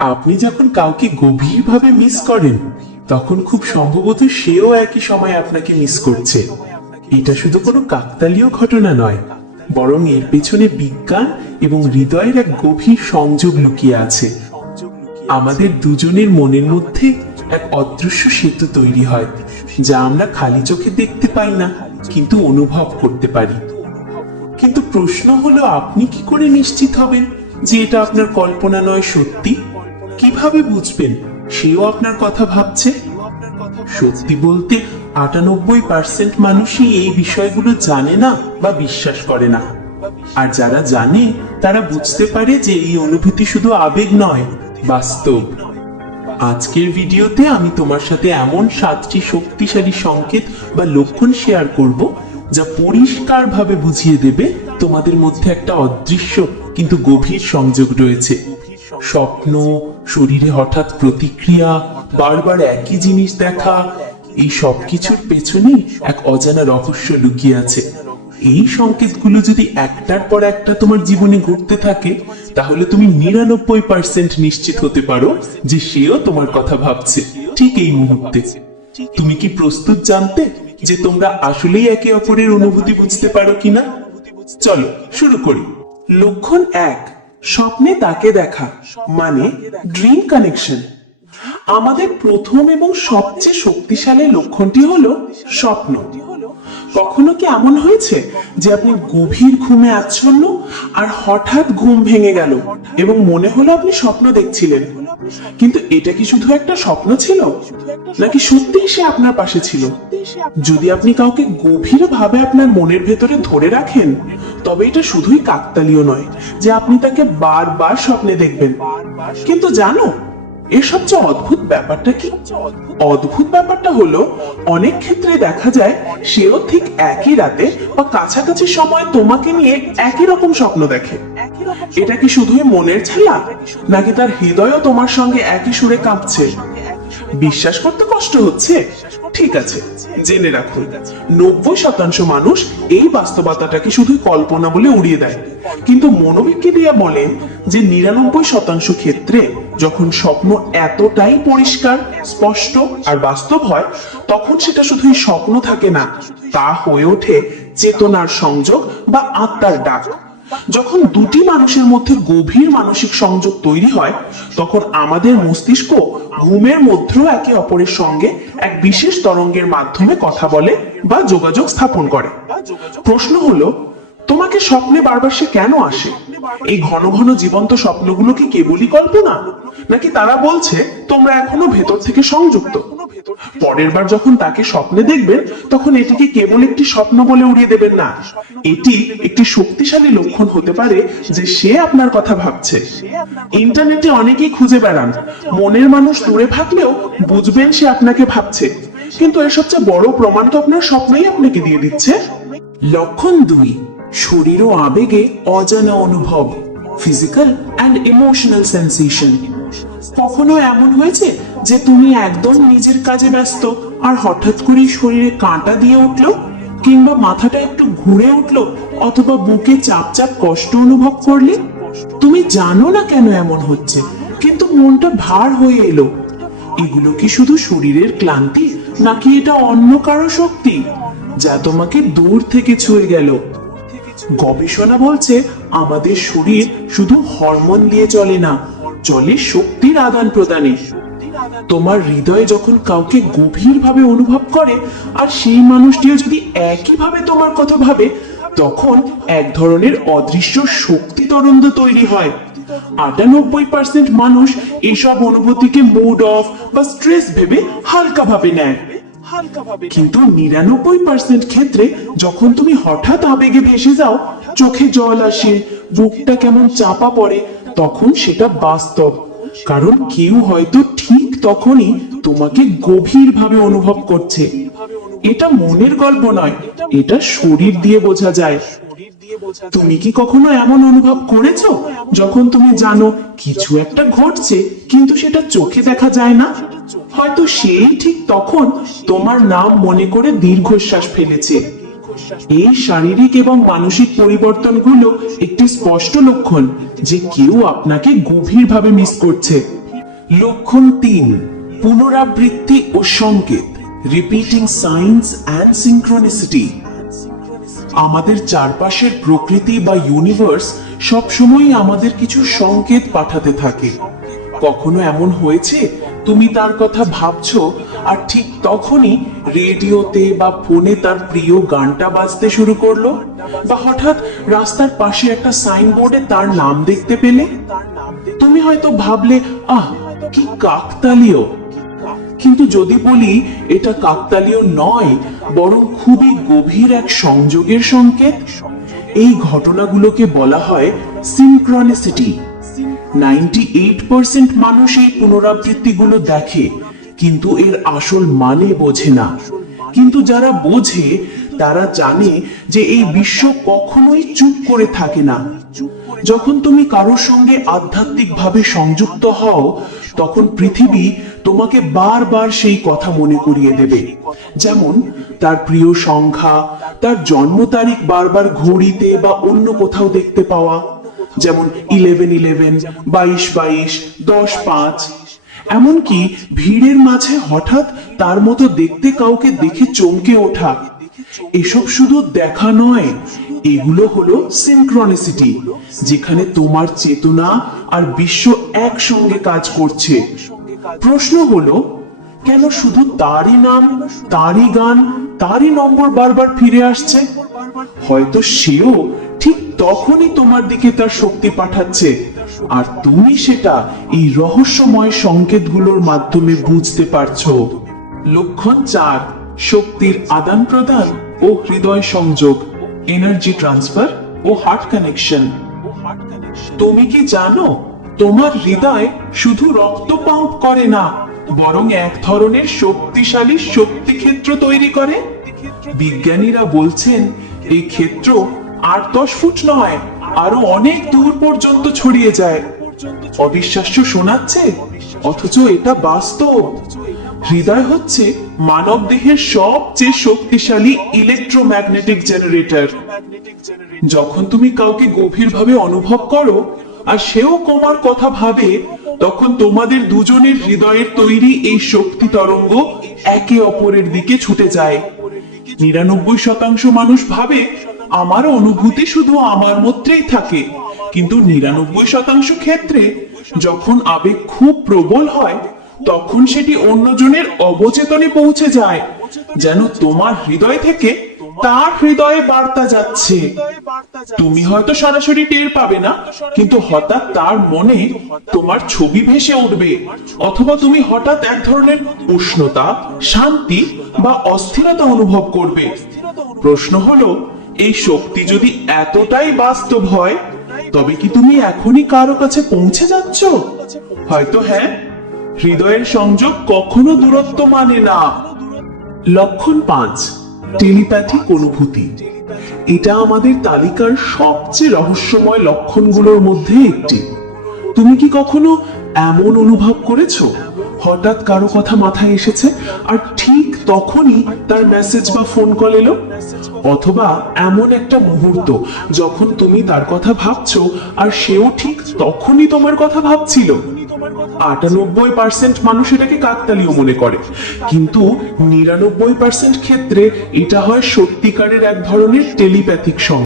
আপনি যখন কাউকে গভীরভাবে মিস করেন তখন খুব সম্ভবত সেও একই সময় আপনাকে মিস করছে। এটা শুধু কোনো কাকতালীয় ঘটনা নয়, বরং এর পেছনে বিজ্ঞান এবং হৃদয়ের এক গভীর সংযোগ লুকিয়ে আছে। আমাদের দুজনের মনের মধ্যে এক অদৃশ্য সেতু তৈরি হয়, যা আমরা খালি চোখে দেখতে পাই না, কিন্তু অনুভব করতে পারি। কিন্তু প্রশ্ন হলো, আপনি কি করে নিশ্চিত হবেন যে এটা আপনার কল্পনা নয়, সত্যি? কিভাবে বুঝবেন সেও আপনার কথা ভাবছে? সত্যি বলতে 98% মানুষই এই বিষয়গুলো জানে না বা বিশ্বাস করে না। আর যারা জানে তারা বুঝতে পারে যে এই অনুভূতি শুধু আবেগ নয়, বাস্তব। আজকের ভিডিওতে আমি তোমার সাথে এমন 7টি শক্তিশালী সংকেত বা লক্ষণ শেয়ার করব, যা পরিষ্কারভাবে বুঝিয়ে দেবে তোমাদের মধ্যে একটা অদৃশ্য কিন্তু গভীর সংযোগ রয়েছে। স্বপ্ন, শরীরে হঠাৎ প্রতিক্রিয়া, বারবার একই জিনিস দেখা, এই সবকিছুর পেছনেই এক অজানা রহস্য লুকিয়ে আছে। এই সংকেতগুলো যদি একটার পর একটা তোমার জীবনে ঘটতে থাকে, তাহলে তুমি 99% নিশ্চিত হতে পারো যে সেও তোমার কথা ভাবছে ঠিক এই মুহূর্তে। তুমি কি প্রস্তুত জানতে যে তোমরা আসলেই একে অপরের অনুভূতি বুঝতে পারো কিনা? চলো শুরু করি। লক্ষণ 1, স্বপ্নে তাকে দেখা, মানে ড্রিম কানেকশন। আমাদের প্রথম এবং সবচেয়ে শক্তিশালী লক্ষণটি হলো স্বপ্ন। কখনো কি এমন হয়েছে যে আপনি গভীর ঘুমে আচ্ছন্ন আর হঠাৎ ঘুম ভেঙে গেল এবং মনে হলো আপনি স্বপ্ন দেখছিলেন? কিন্তু এটা কি শুধু একটা স্বপ্ন ছিল, নাকি সত্যিই সে আপনার পাশে ছিল? যদি আপনি কাউকে গভীরভাবে আপনার মনের ভেতরে ধরে রাখেন, তবে এটা শুধুই কাকতালীয় নয় যে আপনি তাকে বারবার স্বপ্নে দেখবেন। কিন্তু জানো, এর সবচেয়ে অদ্ভুত ব্যাপারটা কি? অদ্ভুত ব্যাপারটা হলো, অনেক ক্ষেত্রে দেখা যায় সেও ঠিক একই রাতে বা কাছাকাছি সময় তোমাকে নিয়ে একই রকম স্বপ্ন দেখে। এটা কি শুধুই মনের খেলা, নাকি তার হৃদয়ও তোমার সঙ্গে একই সুরে কাঁপছে? বিশ্বাস করতে কষ্ট হচ্ছে? ঠিক আছে, জেনে রাখুন, 90% মানুষ এই বাস্তবতাটাকে শুধু কল্পনা বলে উড়িয়ে দেয়। কিন্তু মনোবিজ্ঞানীরা বলেন যে 99% ক্ষেত্রে যখন স্বপ্ন এতটাই পরিষ্কার, স্পষ্ট আর বাস্তব হয়, তখন সেটা শুধুই স্বপ্ন থাকে না, তা হয়ে ওঠে চেতনার সংযোগ বা আত্মার ডাক। যখন দুটি মানুষের মধ্যে গভীর মানসিক সংযোগ তৈরি হয়, তখন আমাদের মস্তিষ্ক ঘুমের মধ্যেও একে অপরের সঙ্গে এক বিশেষ তরঙ্গের মাধ্যমে কথা বলে বা যোগাযোগ স্থাপন করে। প্রশ্ন হলো, তোমাকে স্বপ্নে বারবার সে কেন আসে? এই ঘন ঘন জীবন্ত স্বপ্নগুলো কি কেবলই কল্পনা, নাকি তারা বলছে তোমরা এখনো ভেতর থেকে সংযুক্ত? পরের বার যখন তাকে স্বপ্নে দেখবেন, তখন এটিকে কেবল একটি স্বপ্ন বলে উড়িয়ে দেবেন না। এটি একটি শক্তিশালী লক্ষণ হতে পারে যে সে আপনার কথা ভাবছে। ইন্টারনেটে অনেকেই খুঁজে বেড়ান, মনের মানুষ দূরে থাকলেও বুঝবেন সে আপনাকে ভাবছে, কিন্তু এর সবচেয়ে বড় প্রমাণ তো আপনার স্বপ্নই আপনাকে দিয়ে দিচ্ছে। লক্ষণ 2, শরীর ও আবেগে অজানা অনুভব, ফিজিক্যাল অ্যান্ড ইমোশনাল সেন্সেশন। কখনো এমন হয়েছে যে তুমি একদম নিজের কাজে ব্যস্ত আর হঠাৎ করে শরীরে কাঁটা দিয়ে উঠলো, কিংবা মাথাটা একটু ঘুরে উঠলো, অথবা বুকে চাপ চাপ কষ্ট অনুভব করলে? তুমি জানো না কেন এমন হচ্ছে, কিন্তু মনটা ভার হয়ে এলো। এগুলো কি শুধু শরীরের ক্লান্তি, নাকি এটা অন্য কারো শক্তি যা তোমাকে দূর থেকে ছুঁয়ে গেল? গবেষণা বলছে আমাদের শরীর শুধু হরমোন দিয়ে চলে না, চলে শক্তির আদান প্রদানে। তোমার হৃদয় যখন কাউকে গভীরভাবে অনুভব করে আর সেই মানুষটিও যদি একইভাবে তোমার কথা ভাবে, তখন এক ধরনের অদৃশ্য শক্তি তরঙ্গ তৈরি হয়। 98% মানুষ এসব অনুভূতিকে মুড অফ বা স্ট্রেস ভেবে হালকা ভাবে নেয়। কিন্তু 99% ক্ষেত্রে যখন তুমি হঠাৎ আবেগে ভেসে যাও, চোখে জল আসে, বুকটা কেমন চাপা পড়ে, তখন সেটা বাস্তব। কারণ কেউ হয়তো ঠিক তখনই তোমাকে গভীরভাবে অনুভব করছে। এটা মনের গল্প নয়, এটা শরীর দিয়ে বোঝা যায়। তুমি কি কখনো এমন অনুভব করেছো যখন তুমি জানো কিছু একটা ঘটছে, কিন্তু সেটা চোখে দেখা যায় না? হয়তো সেই ঠিক তখন তোমার নাম মনে করে দীর্ঘশ্বাস ফেলেছে। এই শারীরিক এবং মানসিক পরিবর্তনগুলো একটি স্পষ্ট লক্ষণ যে কেউ আপনাকে গভীরভাবে মিস করছে। লক্ষণ 3, পুনরাবৃত্তি ও সংকেত, রিপিটিং সাইন্স অ্যান্ড সিনক্রোনিসিটি। আমাদের চারপাশের প্রকৃতি বা ইউনিভার্স সবসময় আমাদের কিছু সংকেত পাঠাতে থাকে। কখনো এমন হয়েছে তুমি তার কথা ভাবছো আর ঠিক তখনই রেডিওতে বা ফোনে তার প্রিয় গানটা বাজতে শুরু করলো, বা হঠাৎ রাস্তার পাশে একটা সাইনবোর্ডে তার নাম দেখতে পেলে। তুমি হয়তো ভাবলে, আহ কি কাকতালীয়। কিন্তু যদি বলি এটা কাকতালীয় নয়, বরং খুবই গভীর এক সংযোগের সংকেত, এই ঘটনাগুলোকে বলা হয় সিনক্রনিসিটি। 98% মানুষ এই পুনরাবৃত্তিগুলো দেখে, কিন্তু এর আসল মানে বোঝে না। কিন্তু যারা বোঝে তারা জানে যে এই বিশ্ব কখনোই চুপ করে থাকে না। যখন তুমি কারোর সঙ্গে আধ্যাত্মিকভাবে সংযুক্ত হও, তখন পৃথিবী তোমাকে বারবার সেই কথা মনে করিয়ে দেবে। যেমন তার প্রিয় সংখ্যা, তার জন্ম তারিখ বারবার ঘড়িতে বা অন্য কোথাও দেখতে পাওয়া, যেমন 1111, 2222, 10-5। এমনকি ভিড়ের মাঝে হঠাৎ তার মতো দেখতে কাউকে দেখে চমকে ওঠা। এসব শুধু দেখা নয়, এগুলো হলো সিনক্রনিসিটি, যেখানে তোমার চেতনা আর বিশ্ব একসঙ্গে কাজ করছে। প্রশ্ন হলো, কেন শুধু তারই নাম, তারই গান, তারই নম্বর বারবার ফিরে আসছে? হয়তো সেও ঠিক তখনই তোমার দিকে তার শক্তি পাঠাচ্ছে, আর তুমি সেটা এই রহস্যময় সংকেতগুলোর মাধ্যমে বুঝতে পারছো। লক্ষণ 4, শক্তির আদান প্রদান ও হৃদয় সংযোগ, এনার্জি ট্রান্সফার ও হার্ট কানেকশন। তুমি কি জানো তোমার হৃদয় শুধু রক্ত পাম্প করে না, বরং এক ধরনের শক্তিশালী শক্তি ক্ষেত্র তৈরি করে? বিজ্ঞানীরা বলছেন এই ক্ষেত্র 8-10 ফুট নয়, আরো অনেক দূর পর্যন্ত ছড়িয়ে যায়। অবিশ্বাস্য শোনাচ্ছে, অথচ এটা বাস্তব। হৃদয় হচ্ছে মানব দেহের সবচেয়ে শক্তিশালী ইলেকট্রোম্যাগনেটিক জেনারেটর। যখন তুমি কাউকে গভীরভাবে অনুভব করো আর সেও তোমার কথা ভাবে, তখন তোমাদের দুজনের হৃদয়ের তৈরি এই শক্তি তরঙ্গ একে অপরের দিকে ছুটে যায়। 99% মানুষ ভাবে আমার অনুভূতি শুধু আমার মধ্যেই থাকে, কিন্তু 99% ক্ষেত্রে যখন আবেগ খুব প্রবল হয়, তখন সেটি অন্যজনের অবচেতনে পৌঁছে যায়, যেন তোমার হৃদয় থেকে তার হৃদয়ে বার্তা যাচ্ছে। তুমি হয়তো সরাসরি টের পাবে না, কিন্তু হঠাৎ তার মনে তোমার ছবি ভেসে উঠবে, অথবা তুমি হঠাৎ এক ধরনের উষ্ণতা, শান্তি বা অস্থিরতা অনুভব করবে। প্রশ্ন হলো, এই শক্তি যদি এতটাই বাস্তব হয়, তবে কি তুমি এখনই কারো কাছে পৌঁছে যাচ্ছ? হয়তো হ্যাঁ। হৃদয়ের সংযোগ কখনো দূরত্ব মানে না। লক্ষণ 5, টেলিপ্যাথিক অনুভূতি। এটা আমাদের তালিকার সবচেয়ে রহস্যময় লক্ষণগুলোর মধ্যে একটি। তুমি কি কখনো এমন অনুভব করেছো, হঠাৎ কারো কথা মাথায় এসেছে আর ঠিক তখনই তার মেসেজ বা ফোন কল এলো? অথবা এমন একটা মুহূর্ত যখন তুমি তার কথা ভাবছো আর সেও ঠিক তখনই তোমার কথা ভাবছিল? 98% মানুষ এটাকে কাকতালীয় মনে করে, কিন্তু 99% ক্ষেত্রে এটা হয় সত্যিকারের এক ধরনের টেলিপ্যাথিক সংযোগ।